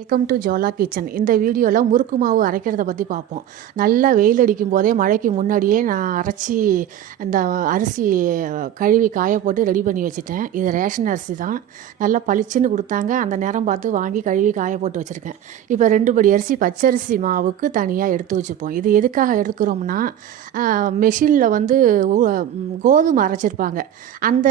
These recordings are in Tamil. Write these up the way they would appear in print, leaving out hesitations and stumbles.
Welcome to ஜோலா kitchen. இந்த வீடியோவில் முறுக்கு மாவு அரைக்கிறத பற்றி பார்ப்போம். நல்லா வெயில் அடிக்கும் போதே மழைக்கு முன்னாடியே நான் அரைச்சி இந்த அரிசி கழுவி காய போட்டு ரெடி பண்ணி வச்சுட்டேன். இது ரேஷன் அரிசி தான். நல்லா பளிச்சுன்னு கொடுத்தாங்க. அந்த நேரம் பார்த்து வாங்கி கழுவி காய போட்டு வச்சுருக்கேன். இப்போ 2 படி அரிசி பச்சரிசி மாவுக்கு தனியாக எடுத்து வச்சுப்போம். இது எதுக்காக எடுக்கிறோம்னா, மெஷினில் கோதுமை அரைச்சிருப்பாங்க. அந்த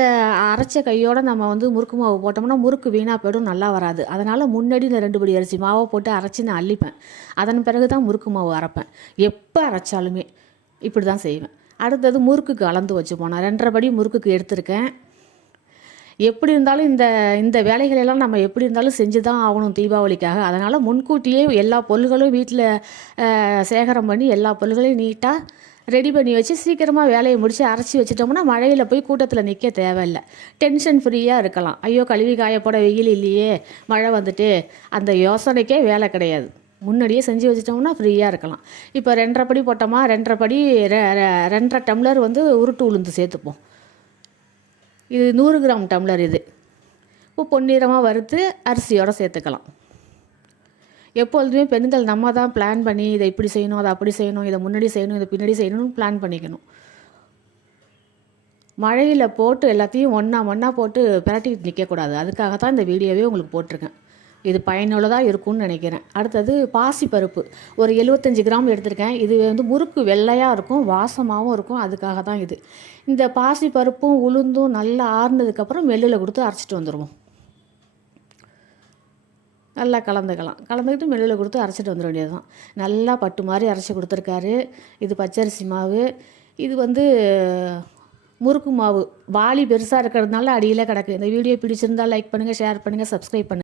அரைச்ச கையோடு நம்ம முறுக்கு மாவு போட்டோம்னா முறுக்கு வீணாக போய்டும், நல்லா வராது. அதனால் முன்னாடி இந்த 2 படி அரிசி மாவை போட்டு அரைச்சி நான் அள்ளிப்பேன். அதன் பிறகு தான் முறுக்கு மாவு அரைப்பேன். எப்போ அரைச்சாலுமே இப்படி தான் செய்வேன். அடுத்தது முறுக்குக்கு அளந்து வச்சுப்போம். நான் 2.5 படி முறுக்குக்கு எடுத்திருக்கேன். எப்படி இருந்தாலும் இந்த வேலைகளெல்லாம் நம்ம எப்படி இருந்தாலும் செஞ்சு தான் ஆகணும் தீபாவளிக்காக. அதனால் முன்கூட்டியே எல்லா பொருள்களும் வீட்டில் சேகரம் பண்ணி எல்லா பொருள்களையும் நீட்டாக ரெடி பண்ணி வச்சு சீக்கிரமாக வேலையை முடித்து அரைச்சி வச்சிட்டோம்னா மழையில் போய் கூட்டத்தில் நிற்க தேவையில்லை. டென்ஷன் ஃப்ரீயாக இருக்கலாம். ஐயோ, கழுவி காயப்போட வெயில் இல்லையே, மழை வந்துட்டு, அந்த யோசனைக்கே வேலை கிடையாது. முன்னாடியே செஞ்சு வச்சிட்டோம்னா ஃப்ரீயாக இருக்கலாம். இப்போ 2.5 படி போட்டோமா, 2.5 டம்ளர் உருட்டு உளுந்து சேர்த்துப்போம். இது 100 கிராம் டம்ளர். இது இப்போ பொன்னிறமாக வறுத்து அரிசியோடு சேர்த்துக்கலாம். எப்பொழுதுமே பெண்கள் நம்ம தான் பிளான் பண்ணி இதை இப்படி செய்யணும், அதை அப்படி செய்யணும், இதை முன்னாடி செய்யணும், இதை பின்னாடி செய்யணும்னு பிளான் பண்ணிக்கணும். மழையில் போட்டு எல்லாத்தையும் ஒன்றா போட்டு பிரட்டிட்டு நிற்கக்கூடாது. அதுக்காக தான் இந்த வீடியோவே உங்களுக்கு போட்டிருக்கேன். இது பயனுள்ளதாக இருக்கும்னு நினைக்கிறேன். அடுத்தது பாசிப்பருப்பு ஒரு 75 கிராம் எடுத்திருக்கேன். இது முறுக்கு வெள்ளையாக இருக்கும், வாசமாகவும் இருக்கும். அதுக்காக தான் இது. இந்த பாசிப்பருப்பும் உளுந்தும் நல்லா ஆறுனதுக்கப்புறம் மெல்லில் கொடுத்து அரைச்சிட்டு வந்துடுவோம். நல்லா கலந்துக்கிட்டு மெல்லில் கொடுத்து அரைச்சிட்டு வந்துட வேண்டியது தான். நல்லா பட்டு மாதிரி அரைச்சி கொடுத்துருக்காரு. இது பச்சரிசி மாவு. இது முறுக்கு மாவு. வாளி பெருசாக இருக்கிறதுனால அடியில் கிடக்கு. இந்த வீடியோ பிடிச்சிருந்தால் லைக் பண்ணுங்கள், ஷேர் பண்ணுங்கள், சப்ஸ்கிரைப் பண்ணுங்கள்.